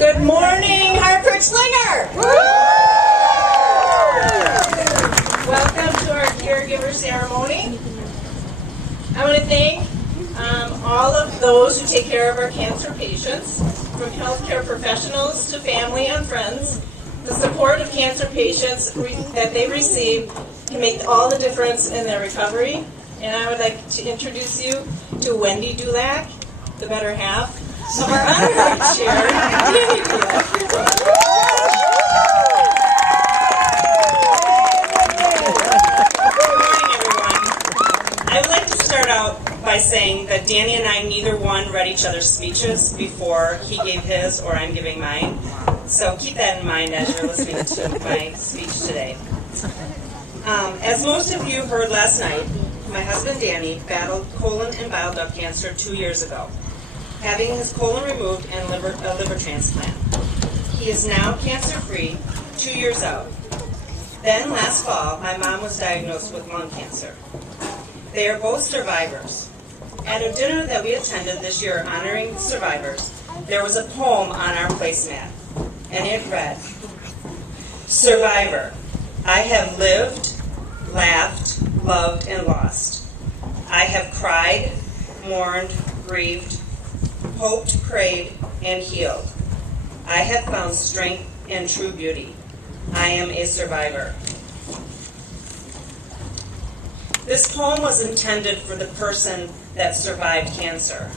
Good morning, Hartford Slinger! Welcome to our Caregiver ceremony. I want to thank all of those who take care of our cancer patients, from healthcare professionals to family and friends. The support of cancer patients that they receive can make all the difference in their recovery. And I would like to introduce you to Wendy Dulak, the better half of our honorary chair. Good morning, everyone. I would like to start out by saying that Danny and I, neither one read each other's speeches before he gave his or I'm giving mine. So keep that in mind as you're listening to my speech today. As most of you heard last night, my husband Danny battled colon and bile duct cancer 2 years ago, having his colon removed and a liver transplant. He is now cancer-free 2 years out. Then last fall, my mom was diagnosed with lung cancer. They are both survivors. At a dinner that we attended this year honoring survivors, there was a poem on our placemat, and it read, "Survivor, I have lived, laughed, loved, and lost. I have cried, mourned, grieved, hoped, prayed, and healed. I have found strength and true beauty. I am a survivor." This poem was intended for the person that survived cancer.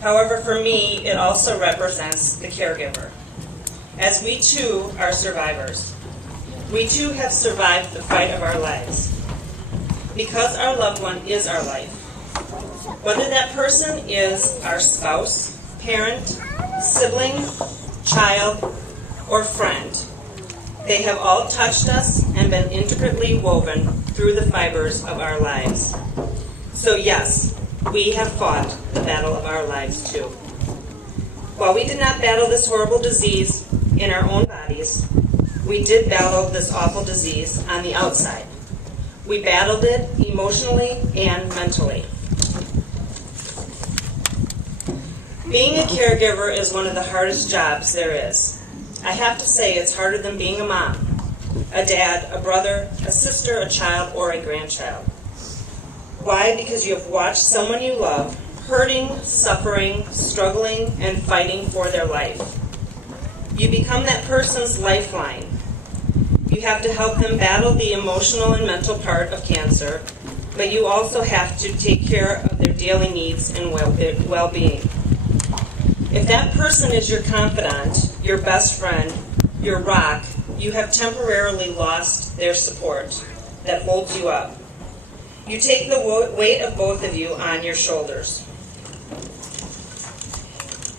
However, for me, it also represents the caregiver, as we too are survivors. We too have survived the fight of our lives, because our loved one is our life. Whether that person is our spouse, parent, sibling, child, or friend, they have all touched us and been intricately woven through the fibers of our lives. So yes, we have fought the battle of our lives too. While we did not battle this horrible disease in our own bodies, we did battle this awful disease on the outside. We battled it emotionally and mentally. Being a caregiver is one of the hardest jobs there is. I have to say it's harder than being a mom, a dad, a brother, a sister, a child, or a grandchild. Why? Because you have watched someone you love hurting, suffering, struggling, and fighting for their life. You become that person's lifeline. You have to help them battle the emotional and mental part of cancer, but you also have to take care of their daily needs and well-being. If that person is your confidant, your best friend, your rock, you have temporarily lost their support that holds you up. You take the weight of both of you on your shoulders.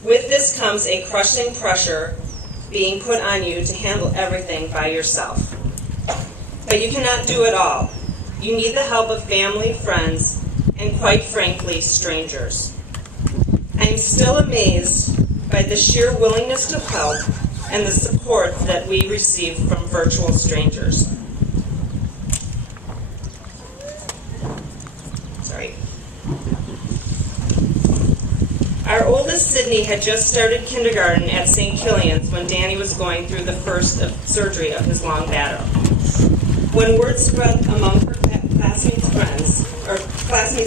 With this comes a crushing pressure being put on you to handle everything by yourself. But you cannot do it all. You need the help of family, friends, and quite frankly, strangers. I am still amazed by the sheer willingness to help and the support that we receive from virtual strangers. Our oldest, Sydney, had just started kindergarten at St. Killian's when Danny was going through the first surgery of his long battle. When word spread among her classmates'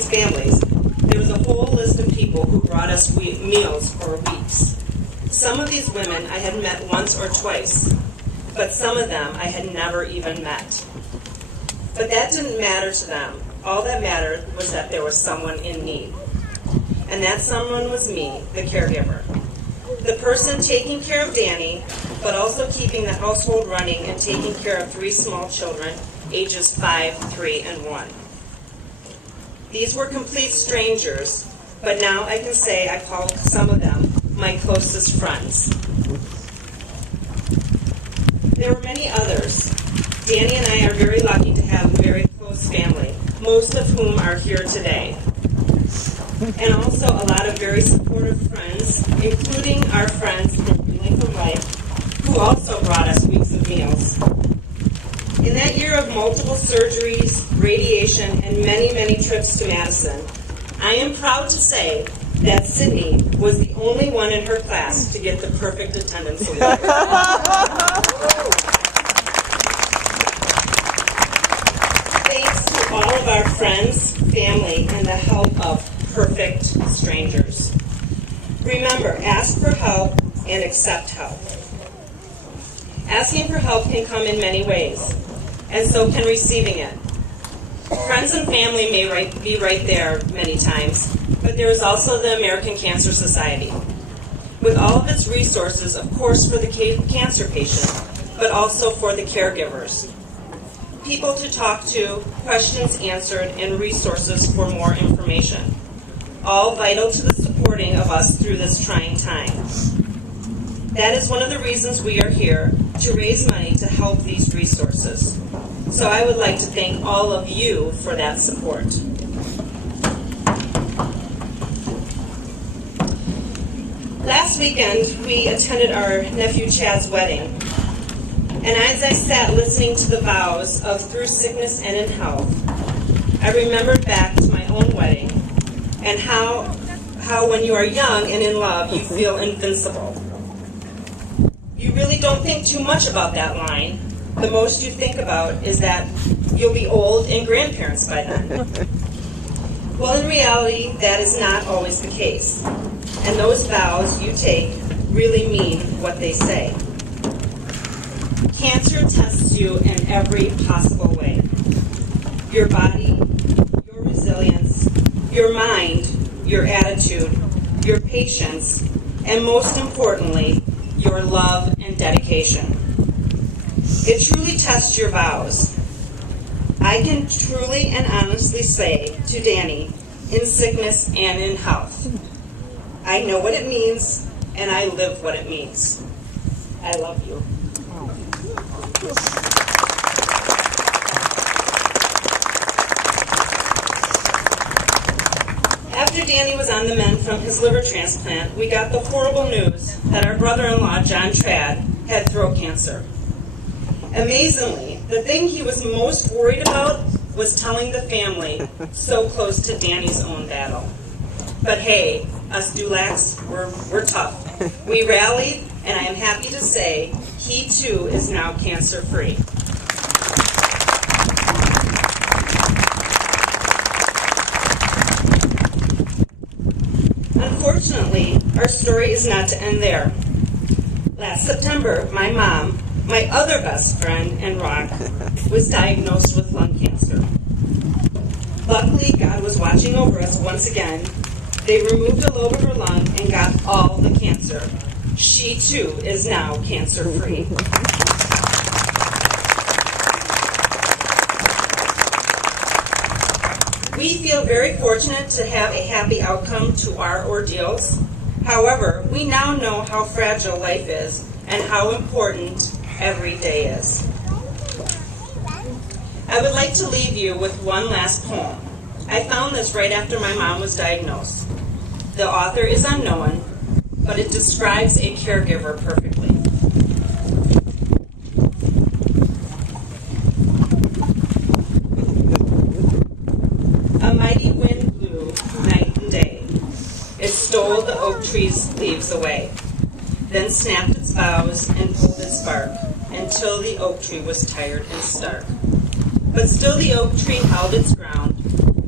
families, there was a whole list of people who brought us meals for weeks. Some of these women I had met once or twice, but some of them I had never even met. But that didn't matter to them. All that mattered was that there was someone in need. And that someone was me, the caregiver. The person taking care of Danny, but also keeping the household running and taking care of 3 small children, ages 5, 3, and 1. These were complete strangers, but now I can say I call some of them my closest friends. There were many others. Danny and I are very lucky to have a very close family, most of whom are here today. And also a lot of very supportive friends, including our friends from Link of Life, who also brought us weeks of meals. In that year of multiple surgeries, radiation, and many, many trips to Madison, I am proud to say that Sydney was the only one in her class to get the perfect attendance award. Thanks to all of our friends, family, and the help of perfect strangers. Remember, ask for help and accept help. Asking for help can come in many ways, and so can receiving it. Friends and family may be right there many times, but there is also the American Cancer Society, with all of its resources, of course, for the cancer patient, but also for the caregivers. People to talk to, questions answered, and resources for more information, all vital to the supporting of us through this trying time. That is one of the reasons we are here, to raise money to help these resources. So I would like to thank all of you for that support. Last weekend, we attended our nephew Chad's wedding. And as I sat listening to the vows of through sickness and in health, I remembered back to my own wedding and how when you are young and in love, you feel invincible. You really don't think too much about that line. The most you think about is that you'll be old and grandparents by then. Well, in reality, that is not always the case. And those vows you take really mean what they say. Cancer tests you in every possible way. Your body, your resilience, your mind, your attitude, your patience, and most importantly, your love and dedication. It truly tests your vows. I can truly and honestly say to Danny, in sickness and in health, I know what it means, and I live what it means. I love you. After Danny was on the mend from his liver transplant, we got the horrible news that our brother-in-law, John Trad, had throat cancer. Amazingly, the thing he was most worried about was telling the family so close to Danny's own battle. But hey, us Dulaks, we're tough. We rallied, and I am happy to say he too is now cancer-free. Unfortunately, our story is not to end there. Last September, my mom, my other best friend and rock, was diagnosed with lung cancer. Luckily, God was watching over us once again. They removed a lobe of her lung and got all the cancer. She too is now cancer-free. We feel very fortunate to have a happy outcome to our ordeals. However, we now know how fragile life is and how important every day is. I would like to leave you with one last poem. I found this right after my mom was diagnosed. The author is unknown, but it describes a caregiver perfectly. A mighty wind blew night and day. It stole the oak tree's leaves away, then snapped its boughs and pulled its bark until the oak tree was tired and stark. But still the oak tree held its ground,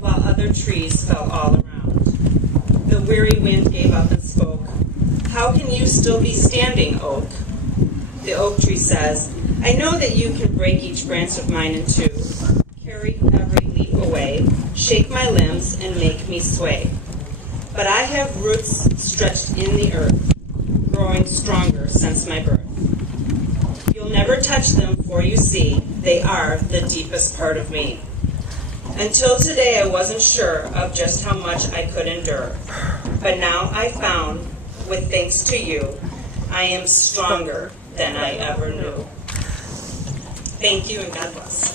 while other trees fell all around. The weary wind gave up and spoke, "How can you still be standing, oak?" The oak tree says, "I know that you can break each branch of mine in two, carry every leaf away, shake my limbs and make me sway. But I have roots stretched in the earth, growing stronger since my birth. You'll never touch them, for you see, they are the deepest part of me. Until today I wasn't sure of just how much I could endure. But now I found, with thanks to you, I am stronger than I ever knew." Thank you and God bless.